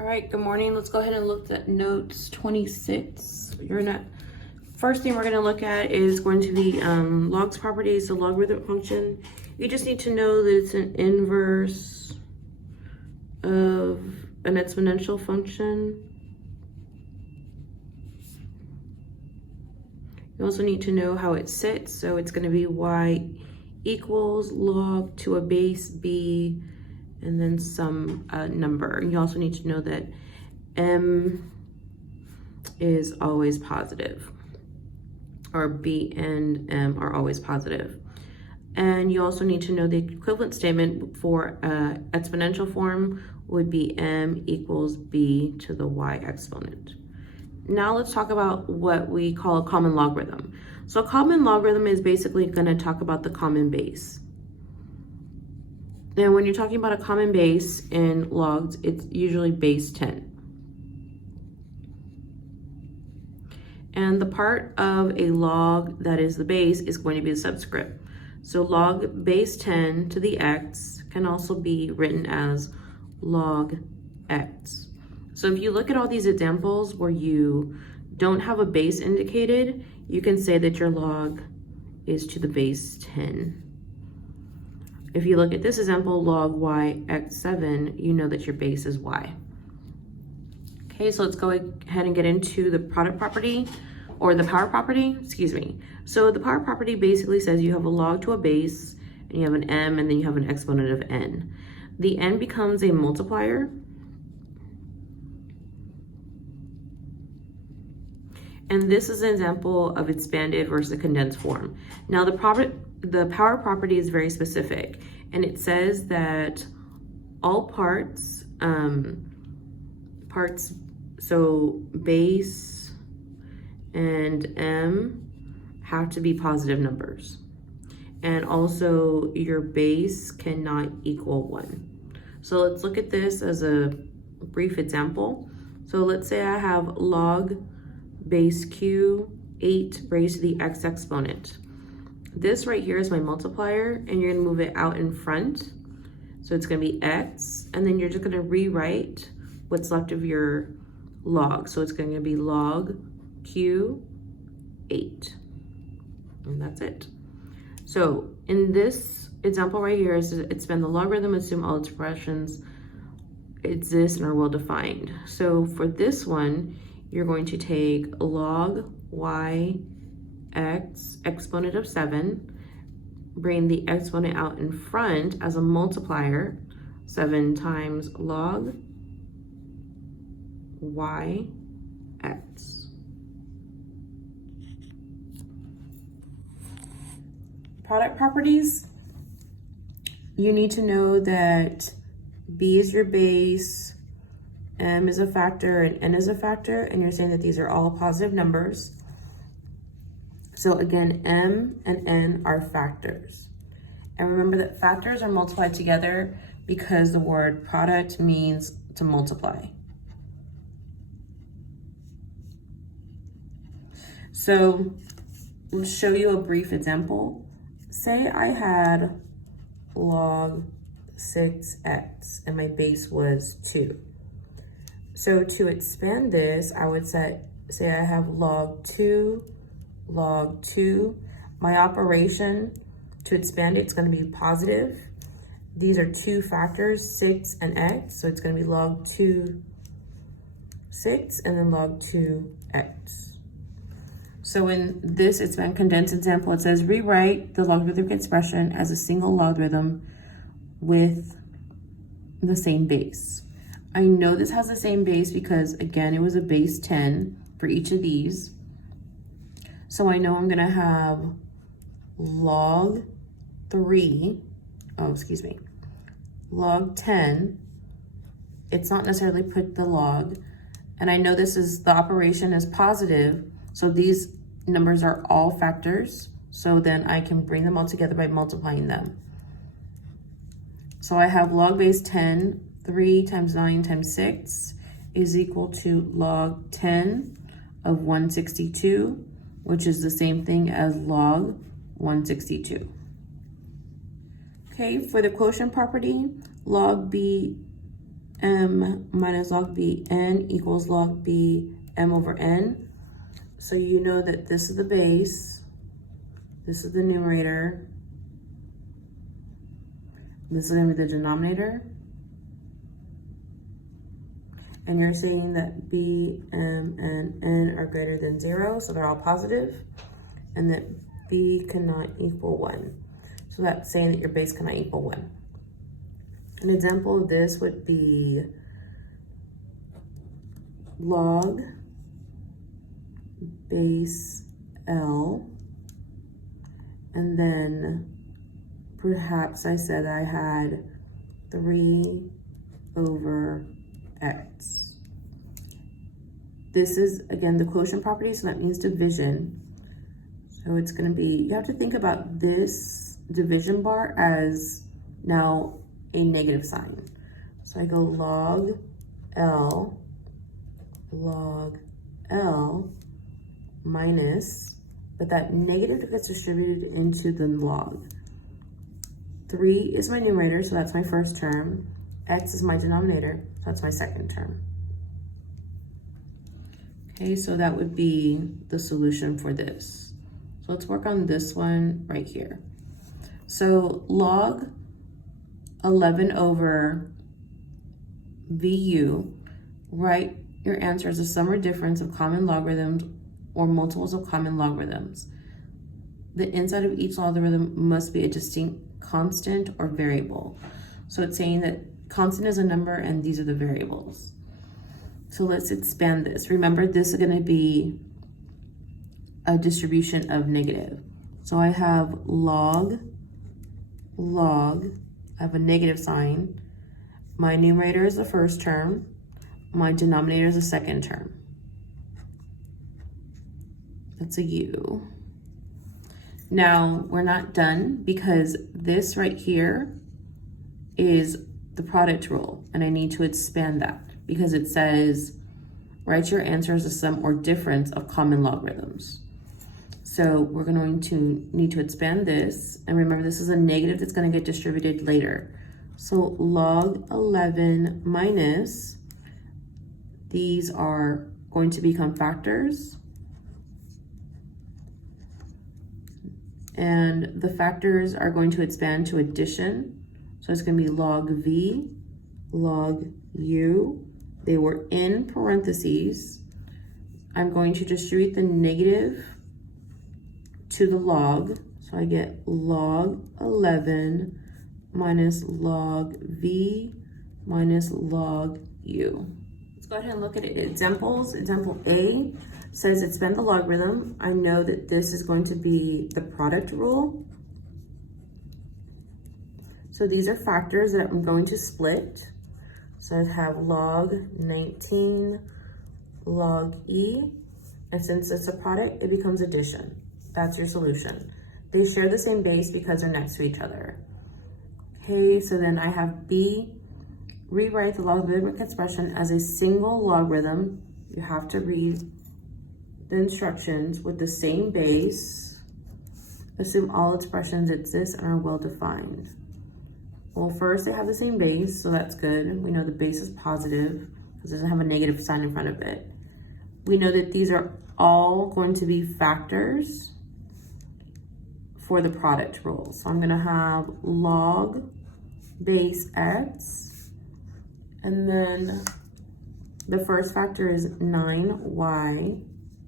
All right, good morning. Let's go ahead and look at notes 26. First thing we're going to look at is going to be logs properties, the logarithm function. You just need to know that it's an inverse of an exponential function. You also need to know how it sits. So it's going to be y equals log to a base b and then some number. You also need to know that m is always positive, or b and m are always positive. And you also need to know the equivalent statement for exponential form would be m equals b to the y exponent. Now let's talk about what we call a common logarithm. So a common logarithm is basically going to talk about the common base. And when you're talking about a common base in logs, it's usually base 10. And the part of a log that is the base is going to be the subscript. So log base 10 to the x can also be written as log x. So if you look at all these examples where you don't have a base indicated, you can say that your log is to the base 10. If you look at this example, log y x7, you know that your base is y. Okay, so let's go ahead and get into the product property, or the power property, excuse me. So the power property basically says you have a log to a base, and you have an m, and then you have an exponent of n. The n becomes a multiplier. And this is an example of expanded versus condensed form. Now the power property is very specific, and it says that all parts, so base and m have to be positive numbers. And also your base cannot equal 1. So let's look at this as a brief example. So let's say I have log base q 8 raised to the x exponent. This right here is my multiplier, and you're gonna move it out in front. So it's gonna be x, and then you're just gonna rewrite what's left of your log. So it's gonna be log q 8, and that's it. So in this example right here, it's been the logarithm, assume all expressions exist and are well defined. So for this one, you're going to take log y x exponent of 7, bring the exponent out in front as a multiplier, 7 times log y x. Product properties, you need to know that b is your base, m is a factor, and n is a factor, and you're saying that these are all positive numbers. So again, m and n are factors. And remember that factors are multiplied together because the word product means to multiply. So I'll show you a brief example. Say I had log 6x and my base was 2. So to expand this, I would say I have log 2, log 2. My operation to expand it's going to be positive. These are two factors, 6 and x, so it's going to be log 2, 6, and then log 2x. So in this expand condensed example, it says rewrite the logarithmic expression as a single logarithm with the same base. I know this has the same base because, again, it was a base 10 for each of these. So I know I'm going to have log 10. It's not necessarily put the log. And I know the operation is positive. So these numbers are all factors. So then I can bring them all together by multiplying them. So I have log base 10. 3 times 9 times 6 is equal to log 10 of 162, which is the same thing as log 162. Okay, for the quotient property, log b m minus log b n equals log b m over n. So you know that this is the base, this is the numerator, this is going to be the denominator. And you're saying that b, m, and n are greater than 0, so they're all positive, and that b cannot equal 1. So that's saying that your base cannot equal 1. An example of this would be log base L, and then perhaps I said I had 3 over x. This is, again, the quotient property, so that means division. So it's going to be, you have to think about this division bar as now a negative sign. So I go log L minus, but that negative gets distributed into the log. 3 is my numerator, so that's my first term. X is my denominator, so that's my second term. Okay, so that would be the solution for this. So let's work on this one right here. So log 11 over VU, write your answer as a sum or difference of common logarithms or multiples of common logarithms. The inside of each logarithm must be a distinct constant or variable. So it's saying that constant is a number and these are the variables. So let's expand this. Remember, this is going to be a distribution of negative. So I have log, I have a negative sign. My numerator is the first term. My denominator is the second term. That's a U. Now, we're not done because this right here is the product rule, and I need to expand that because it says, write your answer as a sum or difference of common logarithms. So we're going to need to expand this, and remember this is a negative that's going to get distributed later. So log 11 minus, these are going to become factors, and the factors are going to expand to addition. So it's going to be log V, log U. They were in parentheses. I'm going to distribute the negative to the log. So I get log 11 minus log V minus log U. Let's go ahead and look at it. Examples. Example A says expand the logarithm. I know that this is going to be the product rule. So these are factors that I'm going to split. So I have log 19 log E, and since it's a product, it becomes addition. That's your solution. They share the same base because they're next to each other. Okay, so then I have B, rewrite the logarithmic expression as a single logarithm. You have to read the instructions with the same base. Assume all expressions exist and are well defined. Well, first they have the same base, so that's good. We know the base is positive because it doesn't have a negative sign in front of it. We know that these are all going to be factors for the product rule. So I'm going to have log base x, and then the first factor is 9y,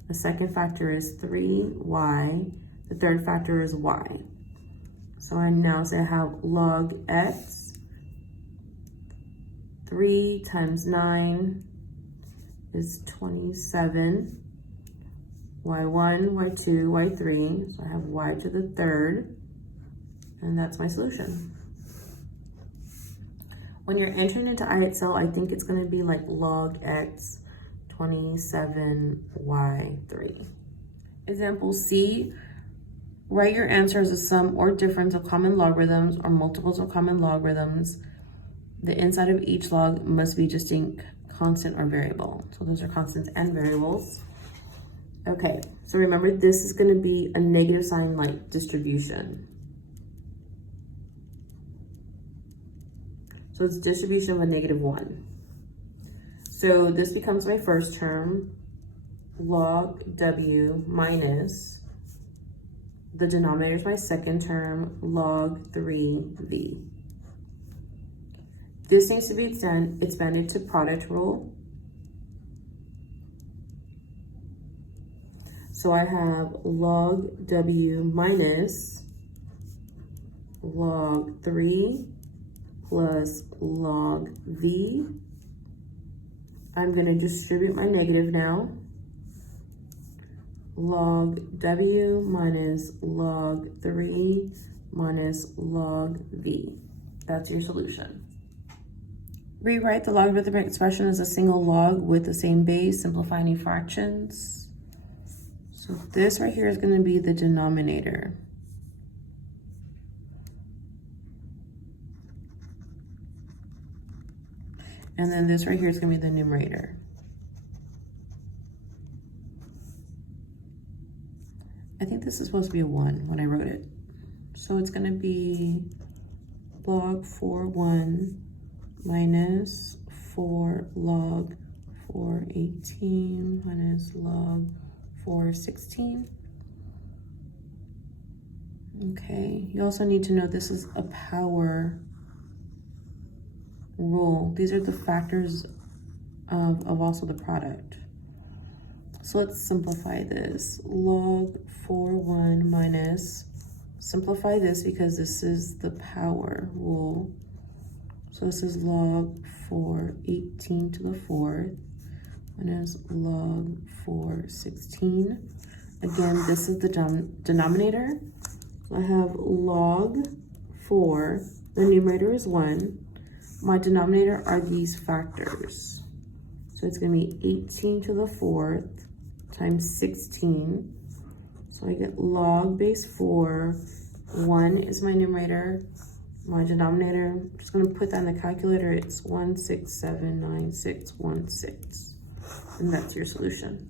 the second factor is 3y, the third factor is y. So I now say I have log x, 3 times 9 is 27, y1, y2, y3, so I have y to the third, and that's my solution. When you're entering into IXL, I think it's going to be like log x 27y3. Example C, write your answer as a sum or difference of common logarithms or multiples of common logarithms. The inside of each log must be distinct constant or variable. So those are constants and variables. Okay, so remember this is going to be a negative sign like distribution. So it's distribution of a -1. So this becomes my first term, log W minus, the denominator is my second term, log 3V. This needs to be expanded to product rule. So I have log W minus log 3 plus log V. I'm going to distribute my negative now. Log W minus log 3 minus log V. That's your solution. Rewrite the logarithmic expression as a single log with the same base, simplify any fractions. So this right here is going to be the denominator. And then this right here is going to be the numerator. I think this is supposed to be a 1 when I wrote it. So it's going to be log 4(1) minus 4 log 4(18) minus log 4(16). Okay, you also need to know this is a power rule. These are the factors of also the product. So let's simplify this. Log 4(1) minus, simplify this because this is the power rule. So this is log 4(18) to the 4th minus log 4(16). Again, this is the denominator. I have log 4, the numerator is 1. My denominator are these factors. So it's going to be 18 to the 4th times 16. So I get log base 4. 1 is my numerator. My denominator, I'm just going to put that in the calculator. It's 1679616. And that's your solution.